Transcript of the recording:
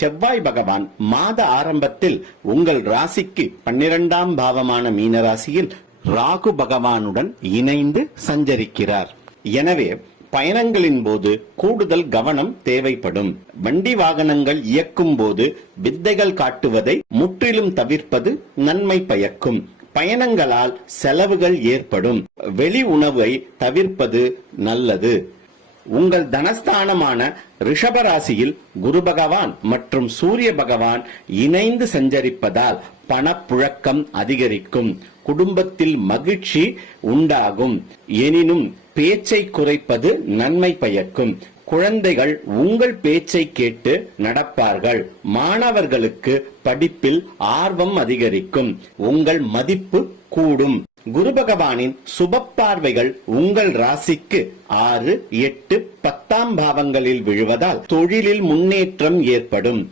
செவ்வாய் பகவான் மாத ஆரம்பத்தில் உங்கள் ராசிக்கு 12ஆம் பாவமான மீனராசியில் ராகு பகவானுடன் இணைந்து சஞ்சரிக்கிறார். எனவே பயணங்களின் போது கூடுதல் கவனம் தேவைப்படும். வண்டி வாகனங்கள் இயக்கும் போது வித்தைகள் காட்டுவதை முற்றிலும் தவிர்ப்பது நன்மை பயக்கும். பயணங்களால் செலவுகள் ஏற்படும். வெளி உணவை தவிர்ப்பது நல்லது. உங்கள் தனஸ்தானமான ரிஷபராசியில் குரு பகவான் மற்றும் சூரிய பகவான் இணைந்து சஞ்சரிப்பதால் பணப்புழக்கம் அதிகரிக்கும். குடும்பத்தில் மகிழ்ச்சி உண்டாகும். எனினும் பேச்சை குறைப்பது நன்மை பயக்கும். குழந்தைகள் உங்கள் பேச்சை கேட்டு நடப்பார்கள். மாணவர்களுக்கு படிப்பில் ஆர்வம் அதிகரிக்கும். உங்கள் மதிப்பு கூடும். குரு பகவானின் சுப பார்வைகள் உங்கள் ராசிக்கு 6, 8, 10ஆம் பாவங்களில் விழுவதால் தொழிலில் முன்னேற்றம் ஏற்படும்.